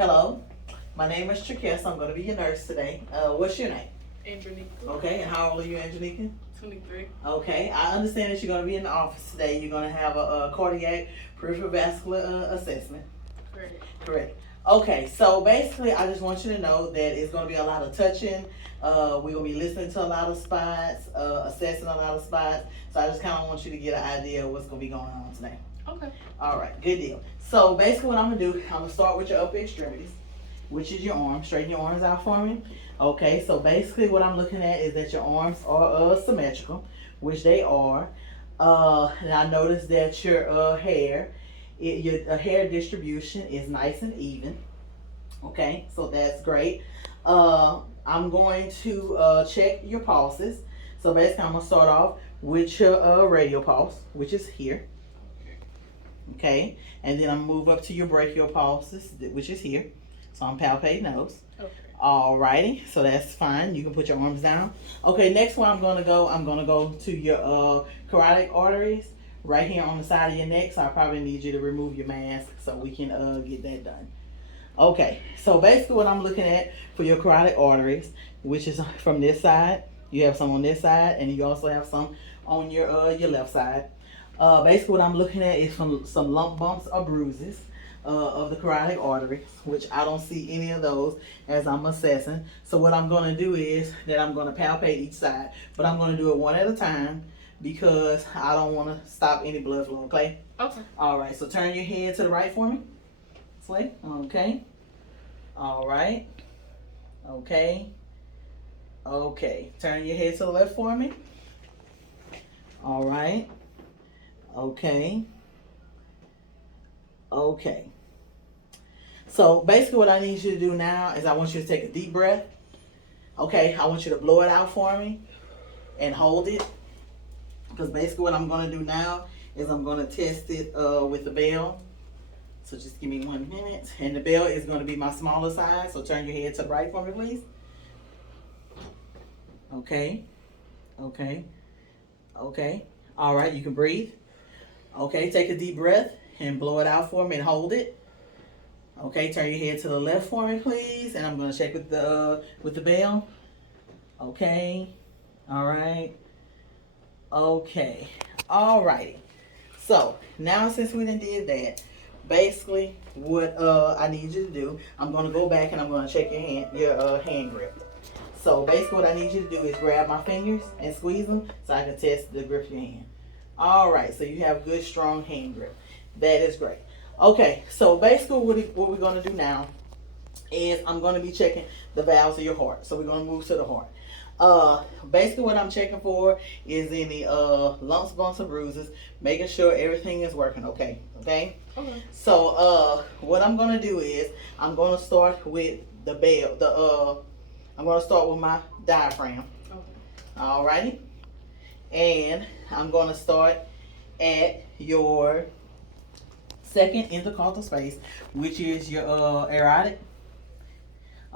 Hello, my name is Trakess. I'm going to be your nurse today. What's your name? Andronika. Okay, and how old are you, Angelica? 23. Okay, I understand that you're going to be in the office today. You're going to have a cardiac peripheral vascular assessment. Correct. Correct. Okay, so basically, I just want you to know that it's going to be a lot of touching. We're going to be listening to a lot of spots, assessing a lot of spots. So I just kind of want you to get an idea of what's going to be going on today. Okay. All right, good deal. So basically, what I'm gonna do, I'm gonna start with your upper extremities, which is your arms. Straighten your arms out for me. Okay, so basically, what I'm looking at is that your arms are symmetrical, which they are. And I noticed that your your hair distribution is nice and even. Okay, so that's great. I'm going to check your pulses. So basically, I'm gonna start off with your radial pulse, which is here. Okay, and then I'm move up to your brachial pulses, which is here. So I'm palpating those. Okay. Alrighty, so that's fine. You can put your arms down. Okay, next one I'm gonna go to your carotid arteries right here on the side of your neck. So I probably need you to remove your mask so we can get that done. Okay, so basically what I'm looking at for your carotid arteries, which is from this side, you have some on this side, and you also have some on your left side. Basically, what I'm looking at is some lump bumps or bruises of the carotid artery, which I don't see any of those as I'm assessing. So what I'm going to do is that I'm going to palpate each side, but I'm going to do it one at a time because I don't want to stop any blood flow, okay? Okay. All right, so turn your head to the right for me. Slay, okay. All right, okay. Okay, turn your head to the left for me. All right. Okay. Okay. So basically what I need you to do now is I want you to take a deep breath. Okay, I want you to blow it out for me and hold it. Because basically what I'm going to do now is I'm going to test it with the bell. So just give me 1 minute. And the bell is going to be my smaller size. So turn your head to the right for me, please. Okay. Okay. Okay. All right, you can breathe. Okay, take a deep breath and blow it out for me and hold it. Okay, turn your head to the left for me, please. And I'm going to check with the bell. Okay. All right. Okay. All righty. So now since we done did that, basically what I need you to do, I'm going to go back and I'm going to check your hand grip. So basically what I need you to do is grab my fingers and squeeze them so I can test the grip of your hand. All right, so you have good, strong hand grip. That is great. Okay, so basically what we're going to do now is I'm going to be checking the valves of your heart. So we're going to move to the heart. Basically what I'm checking for is any lumps, bumps, or bruises, making sure everything is working okay. Okay? Okay. So what I'm going to do is I'm going to start with the bell. I'm going to start with my diaphragm. Okay. All righty. And I'm going to start at your second intercostal space, which is your aortic.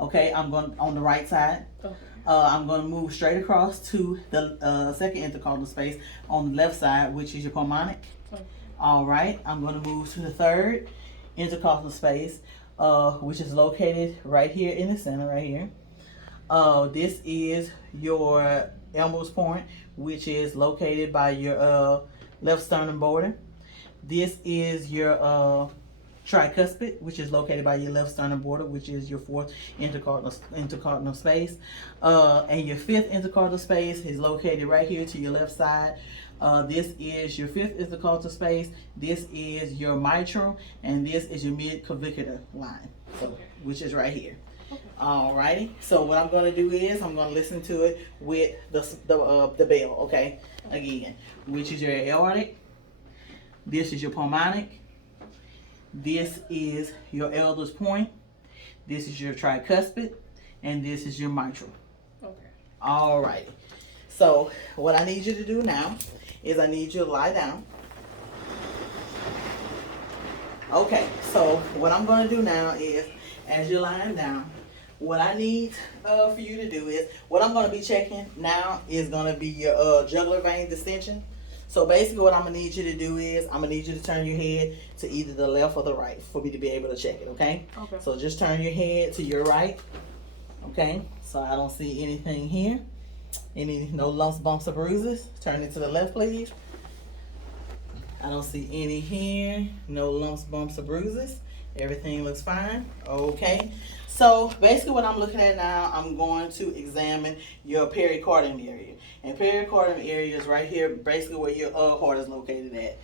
Okay, I'm going on the right side. Okay. I'm going to move straight across to the second intercostal space on the left side, which is your pulmonic. Okay. All right, I'm going to move to the third intercostal space, which is located right here in the center, right here. This is your Elmo's point, which is located by your left sternum border. This is your tricuspid, which is located by your left sternum border, which is your fourth intercostal space. And your fifth intercostal space is located right here to your left side. This is your fifth intercostal space. This is your mitral, and this is your mid-clavicular line, so, which is right here. Alrighty, so what I'm going to do is I'm going to listen to it with the bell, okay? Again, which is your aortic. This is your pulmonic. This is your Elder's point. This is your tricuspid, and this is your mitral. Okay. Alrighty, so what I need you to do now is I need you to lie down. Okay, so what I'm going to do now is, as you're lying down, what I need for you to do is, what I'm going to be checking now is going to be your jugular vein distension. So basically what I'm going to need you to do is I'm going to need you to turn your head to either the left or the right for me to be able to check it, okay? Okay. So just turn your head to your right, okay? So I don't see anything here. No lumps, bumps, or bruises. Turn it to the left, please. I don't see any here. No lumps, bumps, or bruises. Everything looks fine. Okay. So basically what I'm looking at now, I'm going to examine your pericardium area. And pericardium area is right here, basically where your heart is located at.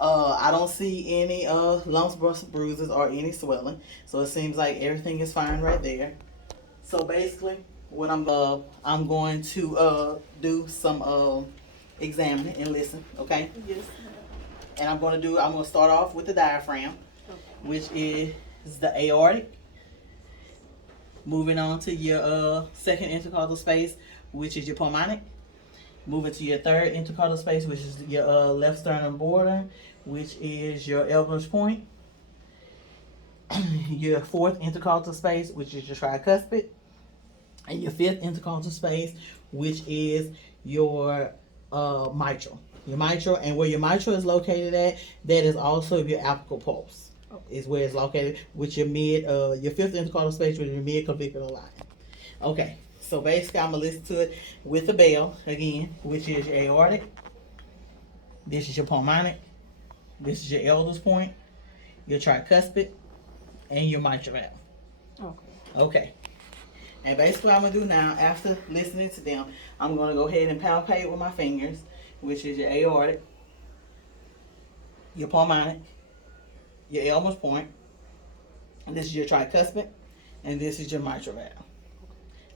I don't see any lumps, bumps, bruises, or any swelling. So it seems like everything is fine right there. So basically, what I'm going to do some examining and listen, okay? Yes, ma'am. And I'm going to start off with the diaphragm, Okay. which is the aortic. Moving on to your second intercostal space, which is your pulmonic. Moving to your third intercostal space, which is your left sternum border, which is your Elbow's point. Your fourth intercostal space, which is your tricuspid. And your fifth intercostal space, which is your mitral. Your mitral, and where your mitral is located at, that is also your apical pulse. Okay. Is where it's located, with your your fifth intercostal space with your mid-clavicular line. Okay, so basically I'm gonna listen to it with the bell again, which is your aortic. This is your pulmonic. This is your Elbow's point, your tricuspid, and your mitral valve. Okay. Okay. And basically what I'm going to do now, after listening to them, I'm going to go ahead and palpate with my fingers, which is your aortic, your pulmonic, your Elbow's point, and this is your tricuspid, and this is your mitral valve.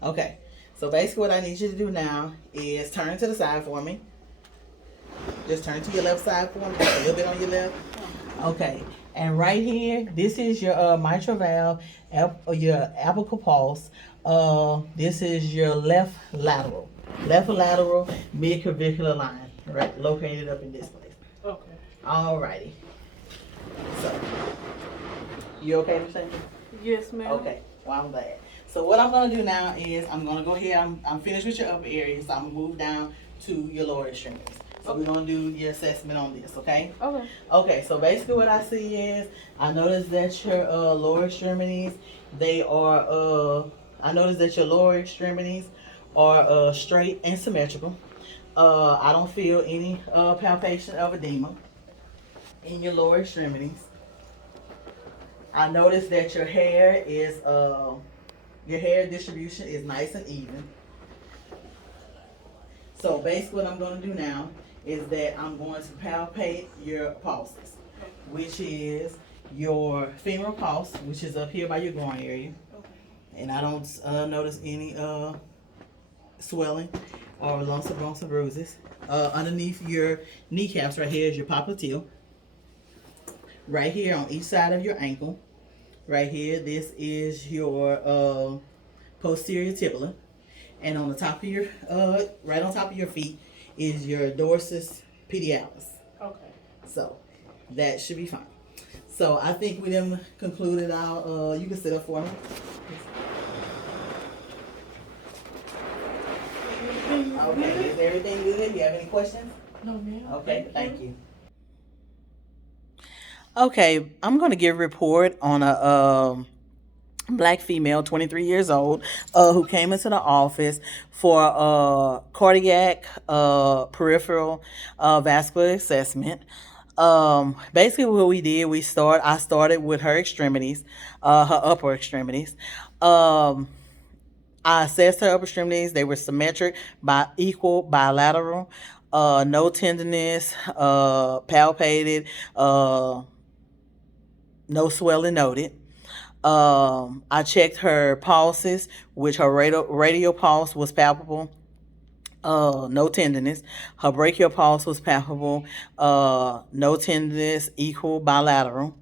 Okay, so basically what I need you to do now is turn to the side for me. Just turn to your left side for me, just a little bit on your left. Okay, and right here, this is your mitral valve, your apical pulse. This is your left lateral mid-clavicular line, right, located up in this place. Okay. Alrighty. So, you okay, Miss Sandra? Yes, ma'am. Okay. Well, I'm glad. So what I'm gonna do now is I'm gonna go ahead. I'm finished with your upper area, so I'm gonna move down to your lower extremities. So we're gonna do your assessment on this, okay? Okay. Okay, so basically what I see is I noticed that your lower extremities, I noticed that your lower extremities are straight and symmetrical. I don't feel any palpation of edema in your lower extremities. I noticed that your hair distribution is nice and even. So basically what I'm going to do now is that I'm going to palpate your pulses, which is your femoral pulse, which is up here by your groin area. And I don't notice any swelling or lumps or bumps or bruises. Underneath your kneecaps right here is your popliteal. Right here on each side of your ankle. Right here, this is your posterior tibia. And on the top of your, right on top of your feet is your dorsus pedialis. Okay. So that should be fine. So I think we then concluded our, you can sit up for me. Okay, is everything good? You have any questions? No, ma'am. Okay, thank you. Okay, I'm going to give a report on a black female, 23 years old, who came into the office for cardiac peripheral vascular assessment. Basically what we did, I started with her extremities, her upper extremities. I assessed her upper extremities. They were symmetric, equal, bilateral, no tenderness, palpated, no swelling noted. I checked her pulses, which her radial pulse was palpable. No tenderness. Her brachial pulse was palpable. No tenderness, equal, bilateral.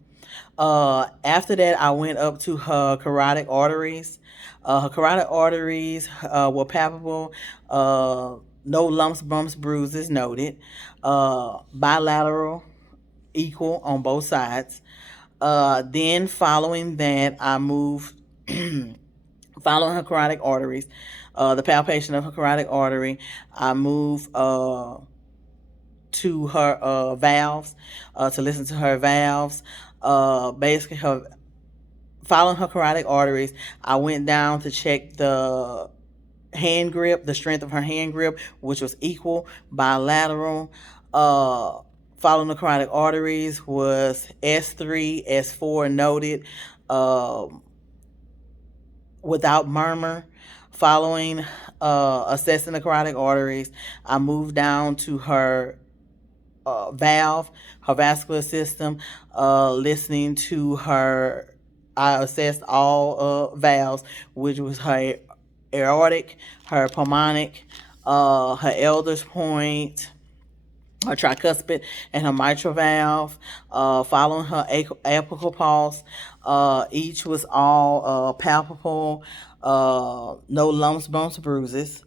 After that, I went up to her carotid arteries. Her carotid arteries were palpable. No lumps, bumps, bruises noted. Bilateral, equal on both sides. Then following that, I moved, following her carotid arteries, the palpation of her carotid artery, I moved to her valves, to listen to her valves. Basically, her following her carotid arteries, I went down to check the hand grip, the strength of her hand grip, which was equal, bilateral. Following the carotid arteries was S3, S4 noted, without murmur. Following assessing the carotid arteries, I moved down to her valve, her vascular system, listening to her. I assessed all valves, which was her aortic, her pulmonic, her Elder's point, her tricuspid, and her mitral valve. Following her apical pulse, each was all palpable, no lumps, bumps, bruises.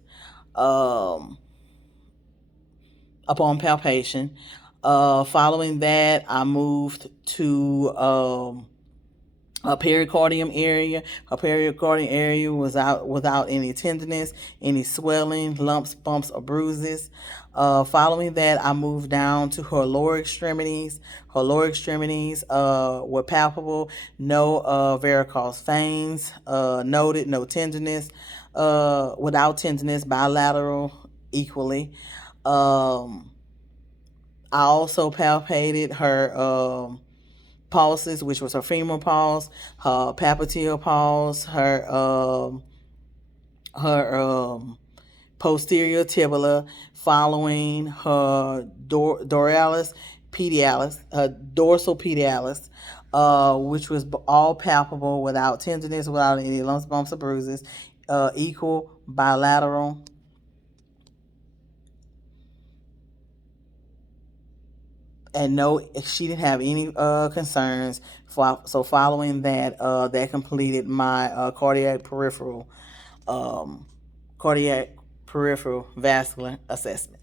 Upon palpation. Following that, I moved to a pericardium area. Her pericardium area was out without any tenderness, any swelling, lumps, bumps, or bruises. Following that, I moved down to her lower extremities. Her lower extremities were palpable, no varicose veins noted, no tenderness, without tenderness, bilateral equally. I also palpated her pulses, which was her femoral pulse, her popliteal pulse, her posterior tibia, following her dorsal pedialis, which was all palpable, without tenderness, without any lumps, bumps, or bruises, equal, bilateral. And no, she didn't have any concerns. So following that, that completed my cardiac peripheral vascular assessment.